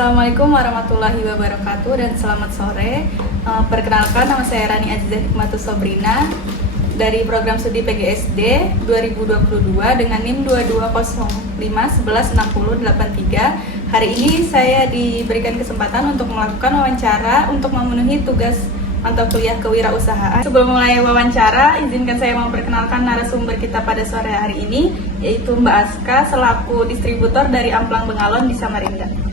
Assalamualaikum warahmatullahi wabarakatuh dan selamat sore. Perkenalkan, nama saya Rani Azizah Hikmatus Sobrina dari program studi PGSD 2022 dengan NIM 2205116083. Hari ini saya diberikan kesempatan untuk melakukan wawancara untuk memenuhi tugas mata kuliah kewirausahaan. Sebelum mulai wawancara, izinkan saya memperkenalkan narasumber kita pada sore hari ini, yaitu Mbak Aska selaku distributor dari Amplang Bengalon di Samarinda.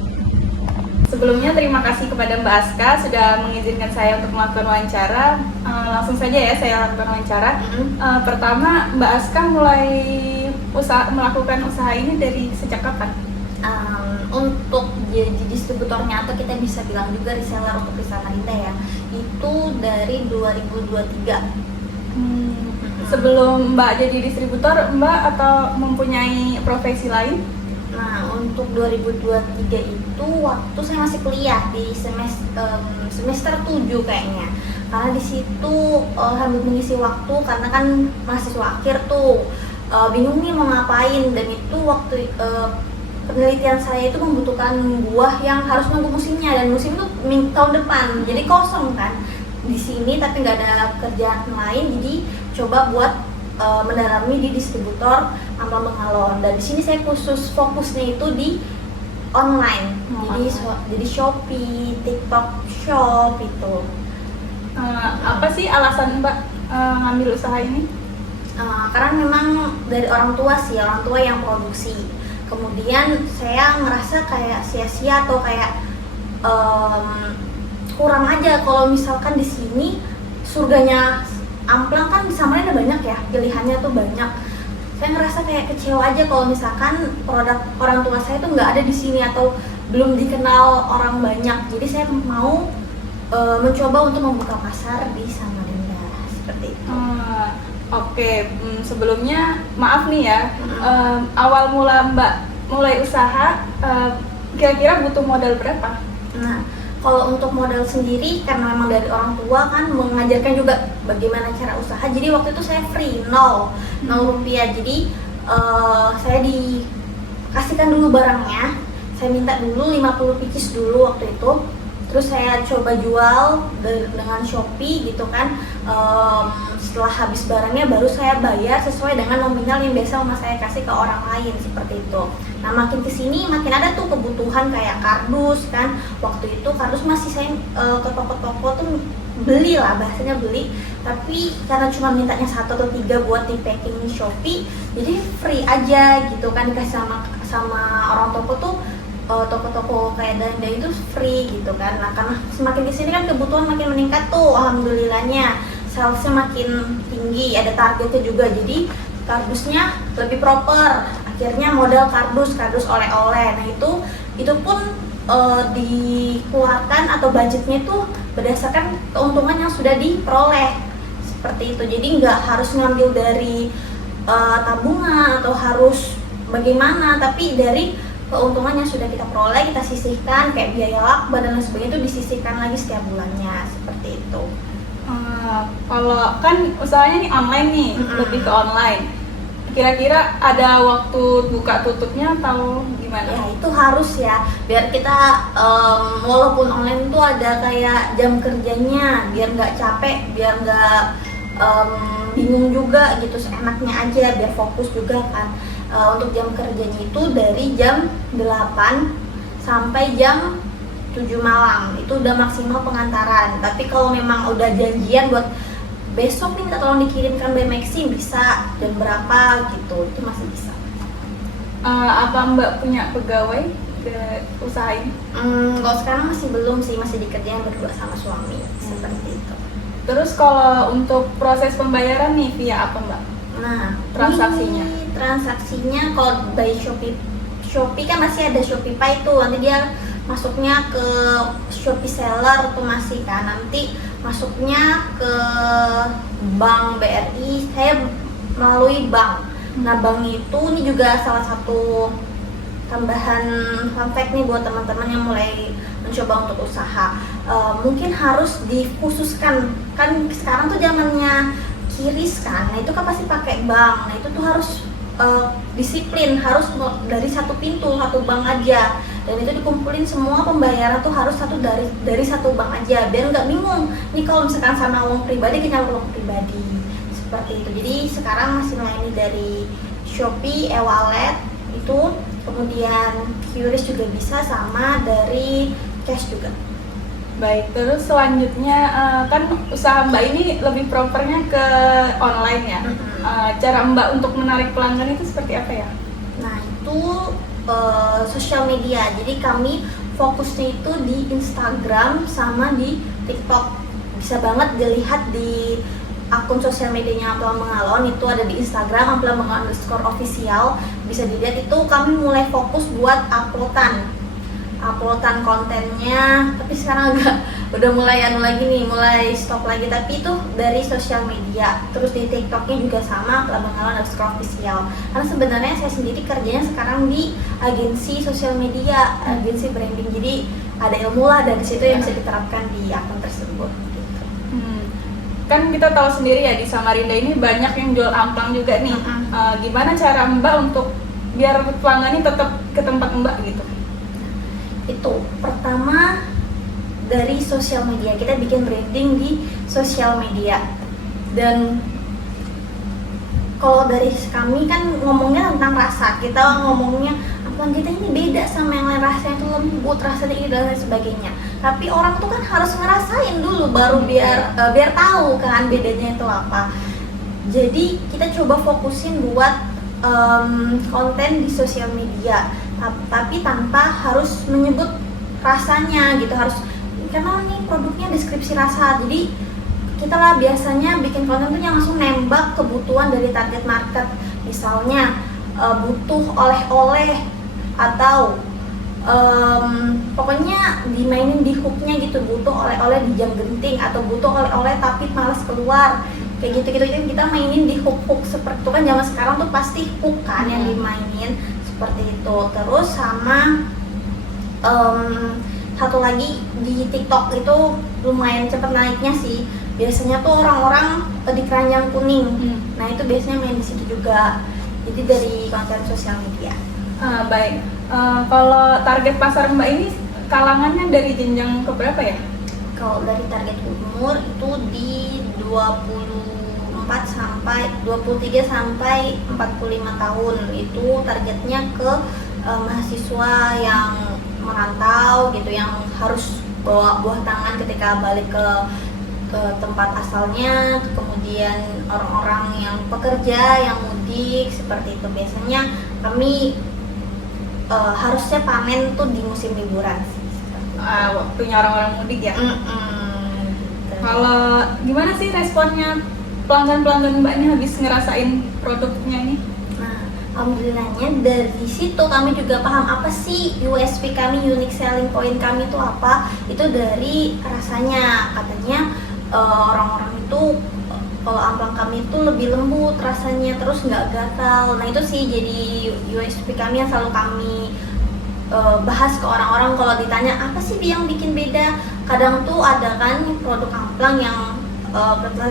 Sebelumnya terima kasih kepada Mbak Aska sudah mengizinkan saya untuk melakukan wawancara. Langsung saja ya saya lakukan wawancara. Pertama, Mbak Aska mulai melakukan usaha ini dari sejak kapan? Untuk jadi distributornya atau kita bisa bilang juga reseller untuk di Samarinda ya, itu dari 2023. Sebelum Mbak jadi distributor, Mbak atau mempunyai profesi lain? Nah, untuk 2023 itu waktu saya masih kuliah di semester 7 kayaknya. Karena di situ sambil mengisi waktu karena kan mahasiswa akhir tuh bingung nih mau ngapain, dan itu waktu penelitian saya itu membutuhkan buah yang harus nunggu musimnya, dan musim itu tahun depan, jadi kosong kan di sini tapi nggak ada kerjaan lain, jadi coba buat mendalami di distributor Amplang Bengalon. Dan di sini saya khusus fokusnya itu di online, jadi Shopee, TikTok Shop itu. Apa sih alasan Mbak ngambil usaha ini? Karena memang dari orang tua sih, orang tua yang produksi. Kemudian saya ngerasa kayak sia-sia atau kayak kurang aja kalau misalkan di sini surganya Amplang kan di Samarinda banyak ya, pilihannya tuh banyak. Saya ngerasa kayak kecewa aja kalau misalkan produk orang tua saya tuh nggak ada di sini atau belum dikenal orang banyak. Jadi saya mau mencoba untuk membuka pasar di Samarinda seperti itu. Oke, sebelumnya maaf nih ya, awal mula Mbak mulai usaha kira-kira butuh modal berapa? Nah, kalau untuk modal sendiri karena memang dari orang tua kan mengajarkan juga bagaimana cara usaha, jadi waktu itu saya free, nol rupiah. Jadi saya dikasihkan dulu barangnya, saya minta dulu 50 pieces dulu waktu itu, terus saya coba jual dengan Shopee gitu kan. Setelah habis barangnya baru saya bayar sesuai dengan nominal yang biasa mama saya kasih ke orang lain, seperti itu. Nah, makin kesini makin ada tuh kebutuhan kayak kardus kan. Waktu itu kardus masih saya ke toko-toko tuh beli lah, bahasanya beli, tapi karena cuma mintanya 1 atau 3 buat di packing di Shopee, jadi free aja gitu kan, dikasih sama orang toko tuh. Toko-toko kayak Danda itu free gitu kan. Nah, karena semakin kesini kan kebutuhan makin meningkat tuh, alhamdulillahnya salesnya makin tinggi, ada targetnya juga, jadi kardusnya lebih proper. Akhirnya modal kardus oleh-oleh. Nah itu pun dikeluarkan atau budgetnya itu berdasarkan keuntungan yang sudah diperoleh seperti itu. Jadi nggak harus ngambil dari tabungan atau harus bagaimana, tapi dari keuntungan yang sudah kita peroleh kita sisihkan, kayak biaya lakban dan lain sebagainya itu disisihkan lagi setiap bulannya, seperti itu. Kalau kan usahanya nih online nih, lebih ke online. Kira-kira ada waktu buka tutupnya atau gimana? Ya itu harus ya, biar kita walaupun online itu ada kayak jam kerjanya, biar nggak capek, biar nggak bingung juga gitu, seenaknya aja, biar fokus juga kan. Untuk jam kerjanya itu dari jam 8 sampai jam 7 malam, itu udah maksimal pengantaran. Tapi kalau memang udah janjian buat besok nih minta tolong dikirimkan by Maxi, bisa jam berapa gitu, itu masih bisa. Apa Mbak punya pegawai ke usaha ini? Kalau sekarang masih belum sih, masih dikerjain berdua sama suami, seperti itu. Terus kalau untuk proses pembayaran nih via apa Mbak? Nah, transaksinya kalau by Shopee kan masih ada Shopee tuh, nanti dia masuknya ke Shopee seller tuh masih kan, nanti masuknya ke bank BRI, saya melalui bank. Nah, bank itu ini juga salah satu tambahan fun fact nih buat teman-teman yang mulai mencoba untuk usaha. Mungkin harus dikhususkan, kan sekarang tuh zamannya kiris kan, nah itu kan pasti pakai bank. Nah itu tuh harus disiplin, harus dari satu pintu, satu bank aja, dan itu dikumpulin semua pembayaran tuh harus dari satu bank aja, biar nggak bingung nih kalau misalkan sama uang pribadi kita uang pribadi seperti itu. Jadi sekarang masih melayani dari Shopee, e-wallet itu, kemudian QRIS juga bisa, sama dari cash juga. Baik, terus selanjutnya kan usaha Mbak ini lebih propernya ke online ya. Cara Mbak untuk menarik pelanggan itu seperti apa ya? Nah itu sosial media, jadi kami fokusnya itu di Instagram sama di TikTok. Bisa banget dilihat di akun sosial medianya Ampela Mengalon, itu ada di Instagram @ampela_official. Bisa dilihat, itu kami mulai fokus buat uploadan kontennya, tapi sekarang udah mulai mulai stop lagi, tapi itu dari sosial media. Terus di TikToknya juga sama, @ampela_official. Karena sebenarnya saya sendiri kerjanya sekarang di agensi sosial media, agensi branding, jadi ada ilmu lah dari situ yang bisa diterapkan di akun tersebut gitu. Kan kita tahu sendiri ya, di Samarinda ini banyak yang jual amplang juga nih. Gimana cara Mbak untuk biar pelanggan ini tetap ke tempat Mbak gitu? Itu pertama dari sosial media, kita bikin branding di sosial media. Dan kalau dari kami kan ngomongnya tentang rasa, kita ngomongnya amplang kita ini beda sama yang lain, rasanya itu lembut, rasanya ini dan lain sebagainya. Tapi orang tuh kan harus ngerasain dulu baru biar tahu kan bedanya itu apa. Jadi kita coba fokusin buat konten di sosial media, tapi tanpa harus menyebut rasanya gitu, harus karena nih produknya deskripsi rasa. Jadi kita lah biasanya bikin konten tuh yang langsung nembak kebutuhan dari target market. Misalnya butuh oleh-oleh, atau pokoknya dimainin di hooknya gitu, butuh oleh-oleh di jam genting, atau butuh oleh-oleh tapi malas keluar, kayak gitu kita mainin di hook seperti itu kan. Zaman sekarang tuh pasti hook kan yang dimainin seperti itu. Terus sama satu lagi di TikTok itu lumayan cepet naiknya sih, biasanya tuh orang-orang di keranjang kuning. Nah itu biasanya main di situ juga, jadi dari konten sosial media. Baik, kalau target pasar Mbak ini kalangannya dari jenjang ke berapa ya? Kalau dari target umur itu di 23 sampai 45 tahun, itu targetnya ke mahasiswa yang merantau gitu, yang harus bawa buah tangan ketika balik ke tempat asalnya, kemudian orang-orang yang pekerja, yang mudik seperti itu. Biasanya kami harusnya panen tuh di musim liburan sih. Waktunya orang-orang mudik ya. Kalau gimana sih responnya pelanggan-pelanggan Mbak ini habis ngerasain produknya ini? Nah, alhamdulillahnya dari situ kami juga paham apa sih USP kami, unique selling point kami itu apa. Itu dari rasanya, katanya orang-orang itu kalau amplang kami itu lebih lembut rasanya, terus nggak gatal. Nah itu sih jadi USP kami yang selalu kami bahas ke orang-orang kalau ditanya apa sih yang bikin beda. Kadang tuh ada kan produk amplang yang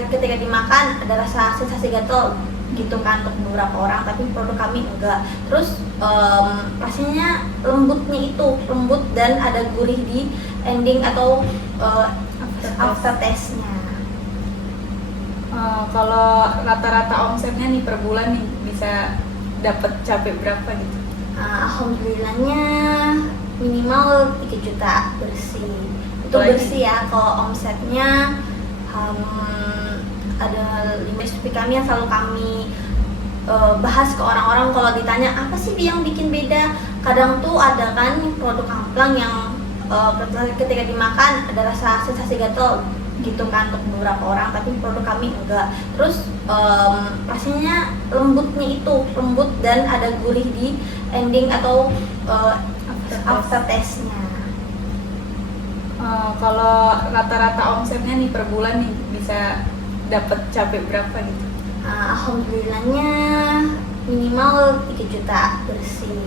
ketika dimakan ada rasa sensasi gatal gitu kan untuk beberapa orang, tapi produk kami enggak. Terus rasanya lembutnya itu lembut dan ada gurih di ending atau after taste-nya. Kalau rata-rata omsetnya nih per bulan nih bisa dapat capai berapa gitu? Alhamdulillahnya minimal 3 juta bersih. Itu bersih ya. Kalau omsetnya ada 5 SPP kami yang selalu kami bahas ke orang-orang kalau ditanya apa sih yang bikin beda. Kadang tuh ada kan produk amplang yang ketika dimakan ada rasa sensasi gatal gitu kan untuk beberapa orang, tapi produk kami enggak. Terus rasanya lembutnya itu lembut dan ada gurih di ending atau after taste-nya. Kalau rata-rata omsetnya nih per bulan nih bisa dapat capai berapa gitu? Alhamdulillahnya minimal 3 juta bersih.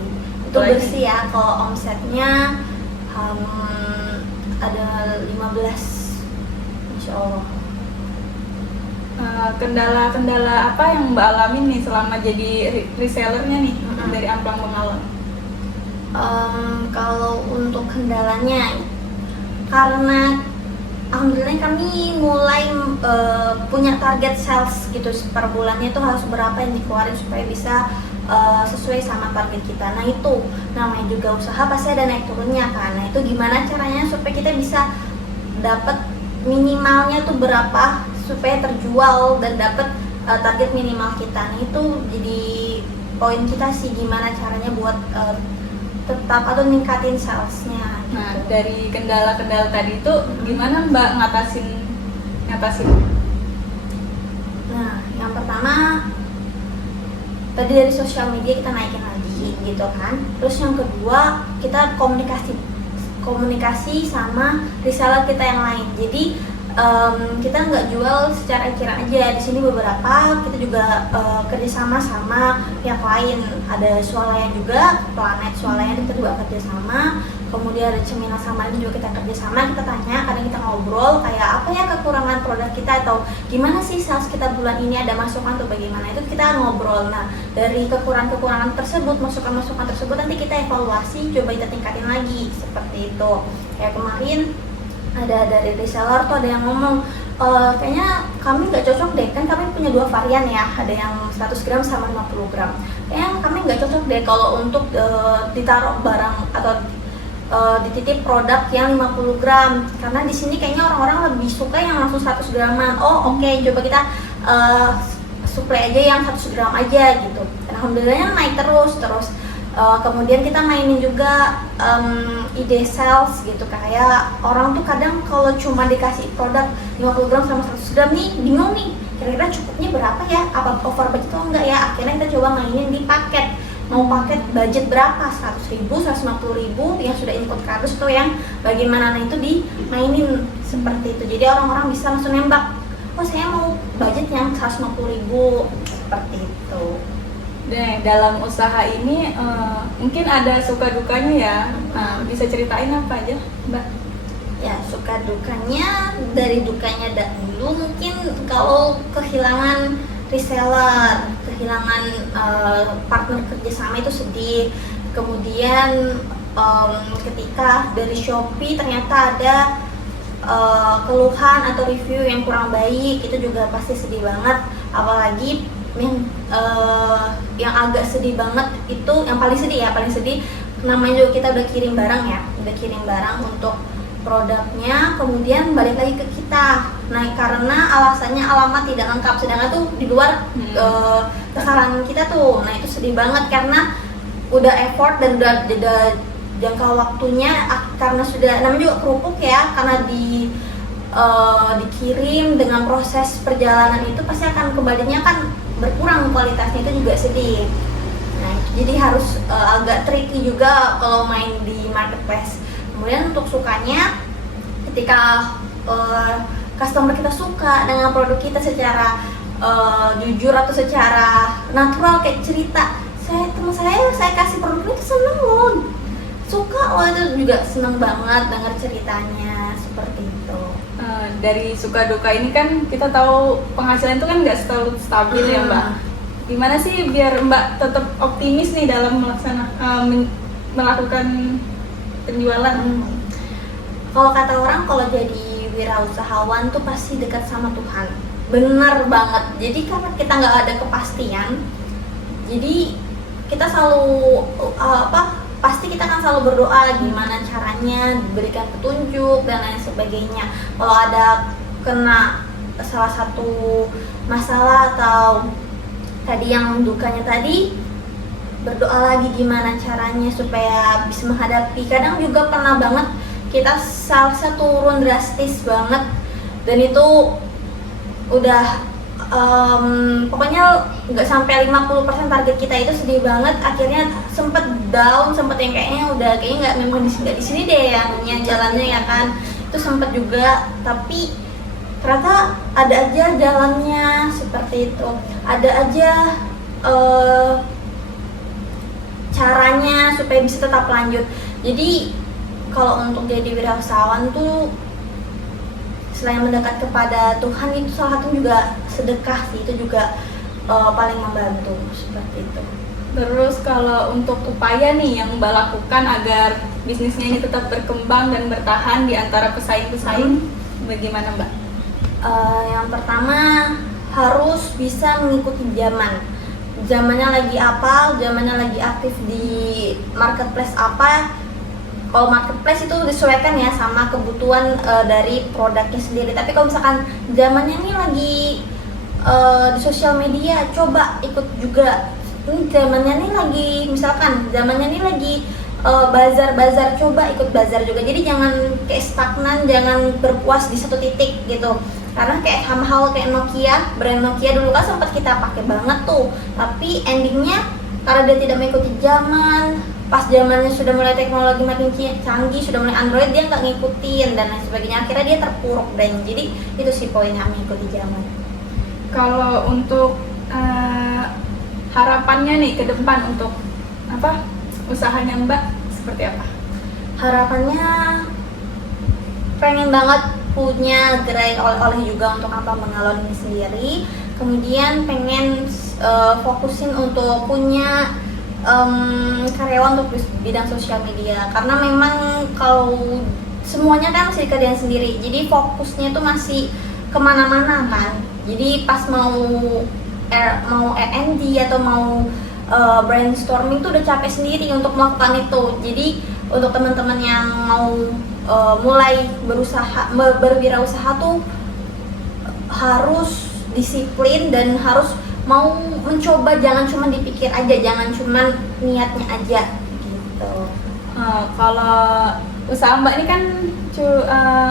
Itu bersih ya. Kalau omsetnya ada 15, insya Allah. Kendala-kendala apa yang Mbak alamin nih selama jadi resellernya nih dari Amplang Bengawan? Kalau untuk kendalanya, karena alhamdulillah kami mulai punya target sales gitu per bulannya itu harus berapa yang dikeluarin supaya bisa sesuai sama target kita. Nah itu namanya juga usaha pasti ada naik turunnya kan. Nah itu gimana caranya supaya kita bisa dapat minimalnya tuh berapa supaya terjual dan dapat target minimal kita. Nah itu jadi poin kita sih, gimana caranya buat tetap atau ningkatin salesnya. Nah, dari kendala-kendala tadi itu gimana Mbak ngatasin? Nah, yang pertama tadi dari sosial media kita naikin lagi gitu kan. Terus yang kedua kita komunikasi sama reseller kita yang lain. Jadi kita nggak jual secara kira aja. Di sini beberapa kita juga kerjasama sama pihak lain. Ada swalayan juga, Planet Swalayan kita juga kerjasama. Kemudian ada Cemina sama ini juga kita kerjasama. Kita tanya, kadang kita ngobrol kayak apa ya kekurangan produk kita atau gimana sih sales kita bulan ini, ada masukan atau bagaimana, itu kita ngobrol. Nah dari kekurangan tersebut, masukan tersebut nanti kita evaluasi, coba kita tingkatin lagi seperti itu. Kayak kemarin ada dari reseller tuh ada yang ngomong kayaknya kami nggak cocok deh, kan kami punya 2 varian ya, ada yang 100 gram sama 50 gram. Kayaknya kami nggak cocok deh kalau untuk ditaruh barang atau dititip produk yang 50 gram karena di sini kayaknya orang-orang lebih suka yang langsung 100 graman. Oh oke, coba kita supply aja yang 100 gram aja gitu. Dan alhamdulillahnya naik terus. Kemudian kita mainin juga ide sales gitu, kayak orang tuh kadang kalau cuma dikasih produk 50 gram sama 100 gram nih bingung nih kira-kira cukupnya berapa ya, apa over budget atau enggak ya. Akhirnya kita coba mainin di paket, mau paket budget berapa, 100.000, 150.000 yang sudah input kardus tuh yang bagaimana. Nah itu dimainin seperti itu, jadi orang-orang bisa langsung nembak, oh saya mau budget yang 150.000 seperti itu. Nah, dalam usaha ini mungkin ada suka dukanya ya. Nah, bisa ceritain apa aja, Mbak? Ya, suka dukanya, dari dukanya dulu mungkin kalau kehilangan reseller, kehilangan partner kerjasama itu sedih. Kemudian ketika dari Shopee ternyata ada keluhan atau review yang kurang baik, itu juga pasti sedih banget. Apalagi yang agak sedih banget itu, yang paling sedih namanya juga kita udah kirim barang untuk produknya, kemudian balik lagi ke kita. Nah karena alasannya alamat tidak lengkap, sedangkan tuh di luar kesalahan kita tuh. Nah itu sedih banget karena udah effort dan udah jangka waktunya, karena sudah namanya juga kerupuk ya, karena dikirim dengan proses perjalanan itu pasti akan kembalinya kan berkurang kualitasnya, itu juga sedih. Nah jadi harus agak tricky juga kalau main di marketplace. Kemudian untuk sukanya, ketika customer kita suka dengan produk kita secara jujur atau secara natural, kayak cerita, teman saya kasih produk itu seneng loh, suka loh, itu juga seneng banget dengar ceritanya seperti itu. Dari suka duka ini kan kita tahu penghasilan itu kan nggak selalu stabil ya Mbak. Gimana sih biar Mbak tetap optimis nih dalam melakukan penjualan? Kalau kata orang, kalau jadi wirausahawan tuh pasti dekat sama Tuhan. Benar banget. Jadi karena kita nggak ada kepastian, jadi kita selalu pasti kita akan selalu berdoa gimana caranya diberikan petunjuk dan lain sebagainya. Kalau ada kena salah satu masalah atau tadi yang dukanya tadi, berdoa lagi gimana caranya supaya bisa menghadapi. Kadang juga pernah banget kita salesnya turun drastis banget, dan itu udah pokoknya nggak sampai 50% target kita, itu sedih banget. Akhirnya sempet down, sempet yang kayaknya nggak, memang nggak di sini deh yang jalannya ya kan. Itu sempet juga, tapi ternyata ada aja jalannya seperti itu, ada aja caranya supaya bisa tetap lanjut. Jadi kalau untuk jadi wirausahawan tuh selain mendekat kepada Tuhan, itu salah satu juga sedekah sih, itu juga paling membantu seperti itu. Terus kalau untuk upaya nih yang Mbak lakukan agar bisnisnya ini tetap berkembang dan bertahan di antara pesaing-pesaing, bagaimana Mbak? Yang pertama harus bisa mengikuti zaman. Zamannya lagi apa, zamannya lagi aktif di marketplace apa. Kalau marketplace itu disesuaikan ya sama kebutuhan dari produknya sendiri. Tapi kalau misalkan zamannya ini lagi di sosial media, coba ikut juga. Ini zamannya nih lagi, misalkan zamannya nih lagi bazar-bazar, coba ikut bazar juga. Jadi jangan kayak stagnan, jangan berpuas di satu titik gitu. Karena kayak hal kayak Nokia, brand Nokia dulu kan sempat kita pakai banget tuh, tapi endingnya karena dia tidak mengikuti zaman, pas zamannya sudah mulai teknologi makin canggih, sudah mulai Android, dia nggak ngikutin dan lain sebagainya, akhirnya dia terpuruk. Dan jadi itu sih poinnya, mengikuti zaman. Kalau untuk harapannya nih ke depan untuk apa usahanya Mbak seperti apa? Harapannya pengen banget punya gerai oleh-oleh juga untuk apa mengalon ini sendiri. Kemudian pengen fokusin untuk punya karyawan untuk bidang sosial media, karena memang kalau semuanya kan masih kerjaan sendiri, jadi fokusnya itu masih kemana-mana kan. Jadi pas mau R&D atau mau brainstorming tuh udah capek sendiri untuk melakukan itu. Jadi untuk teman-teman yang mau mulai berwirausaha tuh harus disiplin dan harus mau mencoba, jangan cuma dipikir aja, jangan cuma niatnya aja gitu. Kalau usaha Mbak ini kan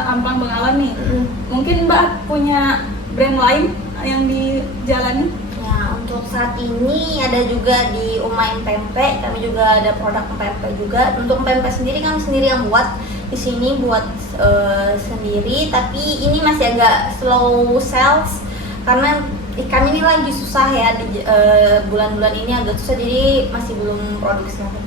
Amplang Bengawan nih, mungkin Mbak punya brand lain yang dijalani? Ya, untuk saat ini ada juga di Umain Pempek, kami juga ada produk pempek juga. Untuk pempek sendiri kami sendiri yang buat di sini, buat sendiri, tapi ini masih agak slow sales karena kami ini lagi susah ya di bulan-bulan ini agak susah, jadi masih belum produksi lagi.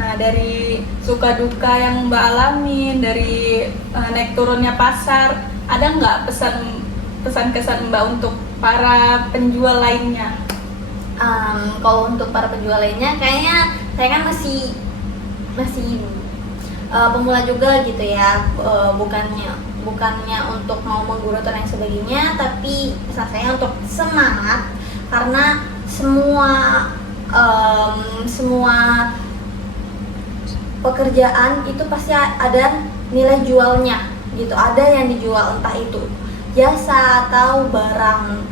Nah, dari suka duka yang Mbak alamin, dari naik turunnya pasar, ada nggak pesan kesan Mbak untuk para penjual lainnya? Kalau untuk para penjual lainnya, kayaknya saya kan masih pemula juga gitu ya, bukannya untuk mau menggurui atau lain sebagainya, tapi pesan saya untuk semangat, karena semua pekerjaan itu pasti ada nilai jualnya gitu, ada yang dijual, entah itu jasa atau barang.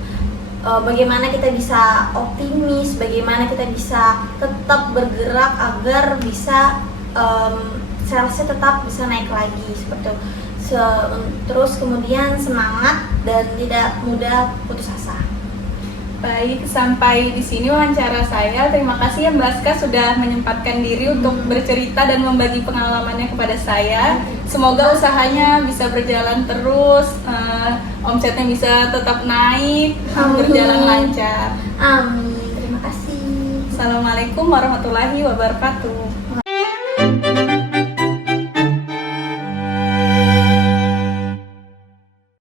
Bagaimana kita bisa optimis, bagaimana kita bisa tetap bergerak agar bisa salesnya tetap bisa naik lagi seperti itu. Terus kemudian semangat dan tidak mudah putus asa. Baik, sampai di sini wawancara saya. Terima kasih ya Mbak Aska sudah menyempatkan diri untuk bercerita dan membagi pengalamannya kepada saya. Semoga usahanya bisa berjalan terus, omsetnya bisa tetap naik, berjalan lancar. Amin. Terima kasih. Assalamualaikum warahmatullahi wabarakatuh.